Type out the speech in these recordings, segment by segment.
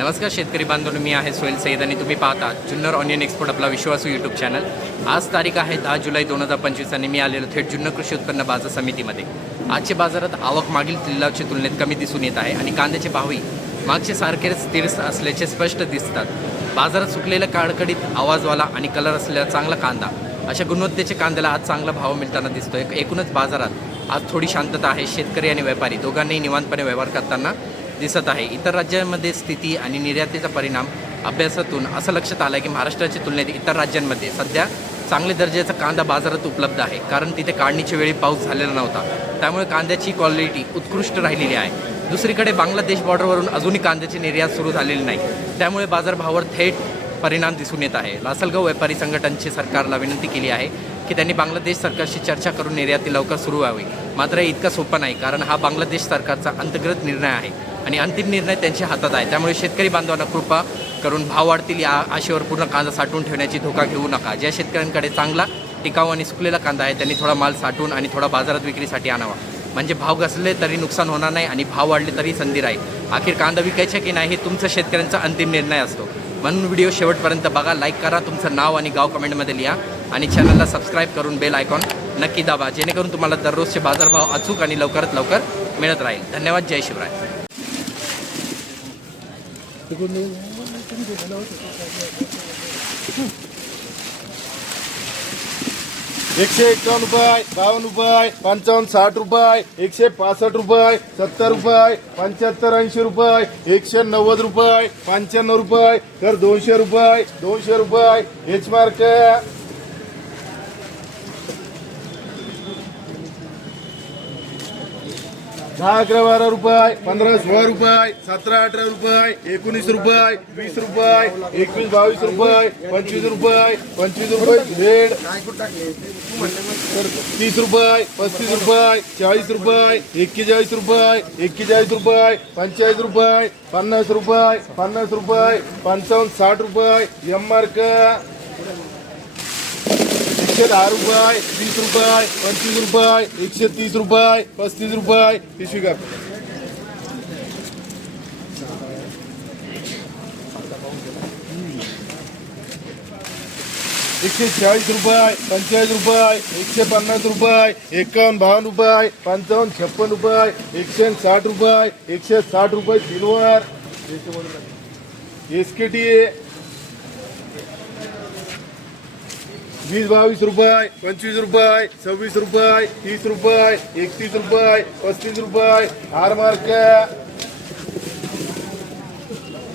नमस्कार शेतकरी बांधवांनो मी आहे सोहेल सईद आणि तुम्ही पाहता जुन्नर ऑनियन एक्सपोर्ट आपला विश्वासू यूट्यूब चॅनल आज तारीख आहे दहा जुलै दोन हजार पंचवीस आणि मी आलेलो थेट जुन्नर कृषी उत्पन्न बाजार समितीमध्ये. आजच्या बाजारात आवक मागील लिलावच्या तुलनेत कमी दिसून येत आहे आणि कांद्याचे भावही मागचे सारखेच स्थिर असल्याचे स्पष्ट दिसतात. बाजारात सुकलेला काळकडीत आवाजवाला आणि कलर असलेला चांगला कांदा अशा गुणवत्तेच्या कांद्याला आज चांगला भाव मिळताना दिसतोय. एकूणच बाजारात आज थोडी शांतता आहे. शेतकरी आणि व्यापारी दोघांनाही निवांतपणे व्यवहार करताना दिसत आहे. इतर राज्यांमध्ये स्थिती आणि निर्यातीचा परिणाम अभ्यासातून असं लक्षात आलं की महाराष्ट्राच्या तुलनेत इतर राज्यांमध्ये सध्या चांगल्या दर्जाचा कांदा बाजारात उपलब्ध आहे. कारण तिथे काढणीच्या वेळी पाऊस झालेला नव्हता. त्यामुळे कांद्याची क्वालिटी उत्कृष्ट राहिलेली आहे. दुसरीकडे बांगलादेश बॉर्डरवरून अजूनही कांद्याची निर्यात सुरू झालेली नाही. त्यामुळे बाजारभावावर थेट परिणाम दिसून येत आहे. लासलगाव व्यापारी संघटनांची सरकारला विनंती केली आहे की त्यांनी बांगलादेश सरकारशी चर्चा करून निर्याती लवकर सुरू व्हावी. मात्र इतका सोपा नाही कारण हा बांगलादेश सरकारचा अंतर्गत निर्णय आहे. आणि अंतिम निर्णय त्यांच्या हातात आहे. त्यामुळे शेतकरी बांधवांना कृपा करून भाव वाढतील या आशेवर पूर्ण कांदा साठवून ठेवण्याची धोका घेऊ नका. ज्या शेतकऱ्यांकडे चांगला टिकाऊ आणि सुकलेला कांदा आहे त्यांनी थोडा माल साठवून आणि थोडा बाजारात विक्रीसाठी आणावा. म्हणजे भाव घसले तरी नुकसान होणार नाही आणि भाव वाढले तरी संधी राहील. अखेर कांदा विकायचा की नाही हे तुमचा शेतकऱ्यांचा अंतिम निर्णय असतो. म्हणून व्हिडिओ शेवटपर्यंत बघा लाईक करा तुमचं नाव आणि गाव कमेंटमध्ये लिहा आणि चॅनलला सबस्क्राईब करून बेल आयकॉन नक्की दाबा जेणेकरून तुम्हाला दररोजचे बाजारभाव अचूक आणि लवकरात लवकर मिळत राहील. धन्यवाद जय शिवराय. एकशे एक्कावन्न रुपये बावन्न रुपये पंचावन्न साठ रुपये एकशे पासष्ट रुपये सत्तर रुपये पंच्याहत्तर ऐंशी रुपये एकशे नव्वद रुपये पंच्याण्णव रुपये तर दोनशे रुपये दोनशे रुपये एच मार्क दहा अकरा बारा रुपये पंधरा सोळा रुपये सतरा अठरा रुपये एकोणीस रुपये वीस रुपये एकवीस बावीस रुपये पंचवीस रुपये पंचवीस रुपये भेड तर तीस रुपये पस्तीस रुपये चाळीस रुपये एक्केचाळीस रुपये एक्केचाळीस रुपये पंचेचाळीस रुपये पन्नास रुपये पन्नास रुपये पंचावन्न साठ रुपये एम मार्क एकशे दहा रुपये वीस रुपये पंचवीस रुपये एकशे तीस रुपये पस्तीस रुपये पिशवी का एकशे चाळीस रुपये पंचेचाळीस रुपये एकशे पन्नास रुपये एकावन्न बावन्न रुपये पंचावन्न छप्पन रुपये एकशे साठ रुपये एकशे साठ रुपये तीनवर एस के टी वीस बावीस रुपये पंचवीस रुपये सव्वीस रुपये तीस रुपये एकतीस रुपये पस्तीस रुपये हार मार्क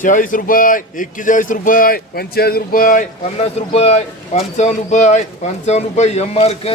चाळीस रुपये एक्केचाळीस रुपये पंचेचाळीस रुपये पन्नास रुपये पंचावन्न रुपये पंचावन्न रुपये एम मार्क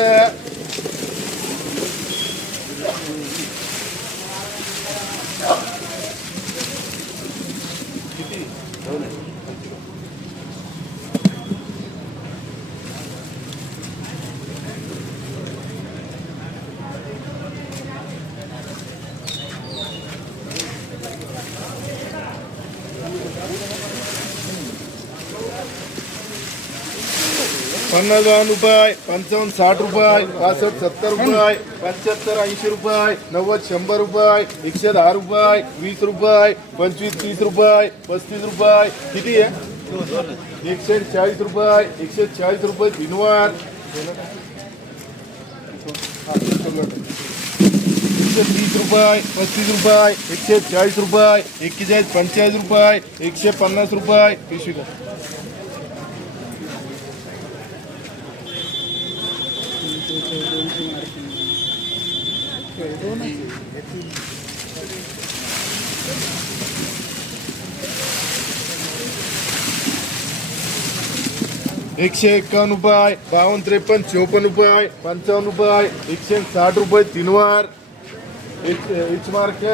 पन्नास बावन्न रुपये पंचावन्न साठ रुपये पासष्ट सत्तर रुपये पंच्याहत्तर ऐंशी रुपये नव्वद शंभर रुपये एकशे दहा रुपये वीस रुपये पंचवीस तीस रुपये पस्तीस रुपये. किती आहे? एकशे चाळीस रुपये एकशे चाळीस रुपये तीनवार एकशे तीस रुपये पस्तीस रुपये एकशे चाळीस रुपये एक्केचाळीस पंचेचाळीस रुपये एकशे पन्नास रुपये. पिशवी का एकशे एक्कावन्न रुपये बावन्न त्रेपन्न चौपन्न रुपये पंचावन्न रुपये एकशे साठ रुपये तीनवार एच एच मार्क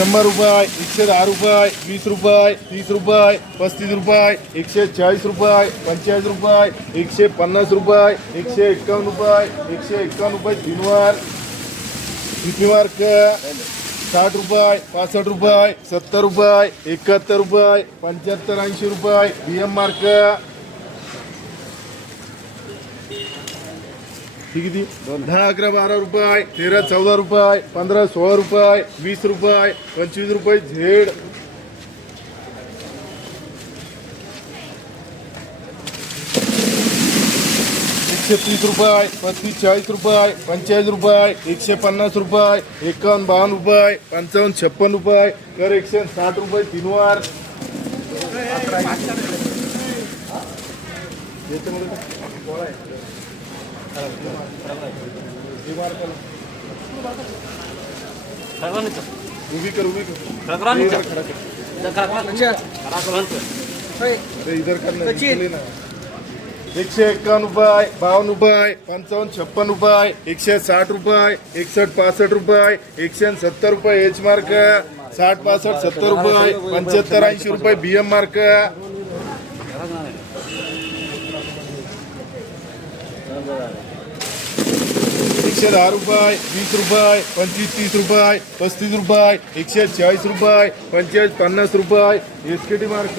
शंभर रुपये एकशे दहा रुपये वीस रुपये तीस रुपये पस्तीस रुपये एकशे चाळीस रुपये पंचेचाळीस रुपये एकशे पन्नास रुपये एकशे एक्कावन्न रुपये एकशे एक्कावन्न रुपये तीनवार. किती मार्क साठ रुपये पासष्ट रुपये सत्तर रुपये एकाहत्तर रुपये पंच्याहत्तर ऐंशी रुपये बी एम मार्क ती? किती दहा अकरा बारा रुपये तेरा चौदा रुपये पंधरा सोळा रुपये वीस रुपये पंचवीस रुपये झेड. एकशे तीस रुपये पस्तीस चाळीस रुपये पंचेचाळीस रुपये एकशे पन्नास रुपये एकावन्न बावन्न रुपये पंचावन्न छप्पन रुपये कर एकशे साठ रुपये तीन वार उभी कर उभी कर. इधर खड़ा कर. अरे इधर करना निकले ना. एकशे एक्कावन्न रुपये बावन्न रुपये पंचावन्न छप्पन रुपये एकशे साठ रुपये एकसष्ट पासष्ट रुपये एकशे सत्तर रुपये एच मार्क साठ पासष्ट सत्तर रुपये पंच्याहत्तर ऐंशी रुपये बी एम मार्क एकशे दहा रुपये वीस रुपये पंचवीस तीस रुपये पस्तीस रुपये एकशे चाळीस रुपये पंचेचाळीस पन्नास रुपये. S K T mark.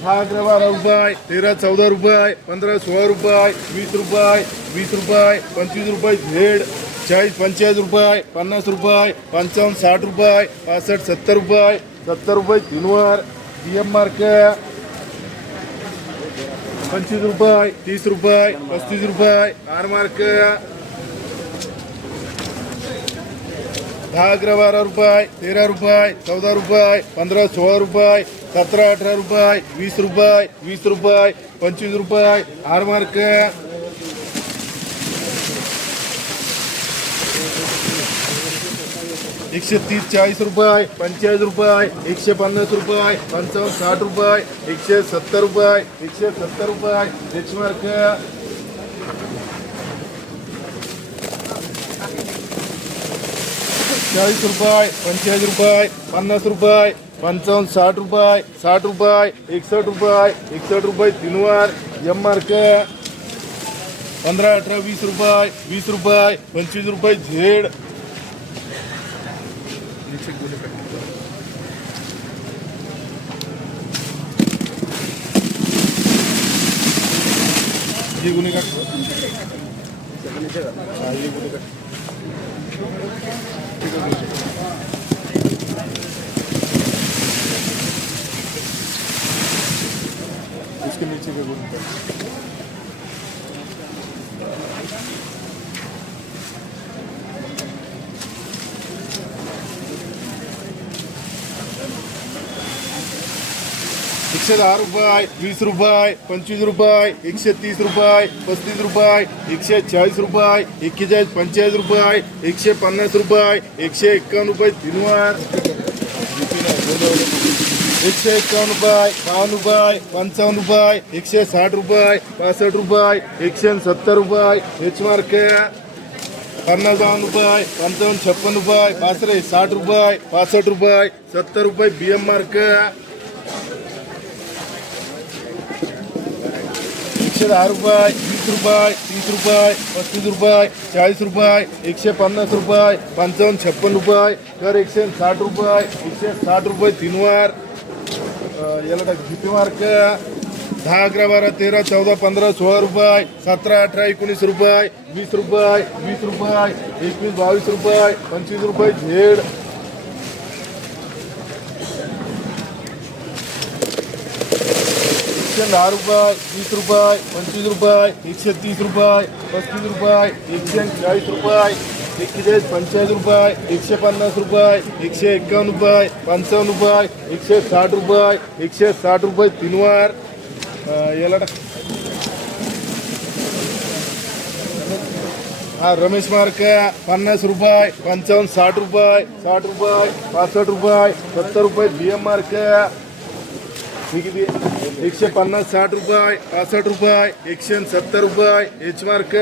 दहा अकरा बारा रुपये तेरा चौदा रुपये पंधरा सोळा रुपये वीस रुपये वीस रुपये पंचवीस रुपये झेड चाळीस पंचेचाळीस रुपये पन्नास रुपये पंचावन्न साठ रुपये पासष्ट सत्तर रुपये सत्तर रुपये तीनवर. पी एम मार्क पंचवीस रुपये तीस रुपये पस्तीस रुपये आर मार्क. दहा अकरा बारा रुपये तेरा रुपये चौदा रुपये पंधरा सोळा रुपये सतरा अठरा रुपये वीस रुपये वीस रुपये पंचवीस रुपये आर मार्क. एकशे तीस चाळीस रुपये पंचेचाळीस रुपये एकशे पन्नास रुपये पंचावन्न साठ रुपये एकशे सत्तर रुपये एकशे सत्तर रुपये एच मार्क. चाळीस रुपये पंचेचाळीस रुपये पन्नास रुपये पंचावन्न साठ रुपये साठ रुपये एकसष्ट रुपये एकसष्ट रुपये तीनवार एम मार्क. पंधरा अठरा वीस रुपये वीस रुपये पंचवीस रुपये झेड ये गुन्हे का? हाँ, गुन्हे का? इसके नीचे के गुण एकशे दहा रुपये वीस रुपये पंचवीस रुपये एकशे तीस रुपये पस्तीस रुपये एकशे चाळीस रुपये एक्केचाळीस पंचेचाळीस रुपये एकशे पन्नास रुपये एकशे एक्कावन्न रुपये तीनवार. एकशे एक्कावन्न रुपये बावन्न रुपये पंचावन्न रुपये एकशे साठ रुपये पासष्ट रुपये एकशे सत्तर रुपये एच मार्क पन्नास बावन्न रुपये पंचावन्न छप्पन रुपये पासरे साठ रुपये पासष्ट रुपये सत्तर रुपये बी एम मार्क. एकशे दहा रुपये वीस रुपये तीस रुपये पस्तीस रुपये चाळीस रुपये एकशे पन्नास रुपये पंचावन्न छप्पन रुपये कर एकशे साठ रुपये एकशे साठ रुपये तीनवार. याला टाक किती मार्क. दहा अकरा बारा तेरा चौदा पंधरा सोळा रुपये सतरा अठरा एकोणीस रुपये वीस रुपये वीस रुपये एकवीस बावीस रुपये पंचवीस रुपये झेड. दहा रुपये वीस रुपये पंचवीस रुपये एकशे तीस रुपये पस्तीस रुपये एकशे चाळीस रुपये एकशे पंचेचाळीस रुपये एकशे पन्नास रुपये एकशे एक्कावन्न रुपये पंचावन्न रुपये एकशे साठ रुपये एकशे साठ रुपये तीनवार. याला टाक. हा रमेश मार्क पन्नास रुपये पंचावन्न साठ रुपये साठ रुपये पासष्ट रुपये सत्तर रुपये बी एम मार्क किती एकशे पन्नास साठ रुपये पासष्ट रुपये एकशे सत्तर रुपये एच मार्क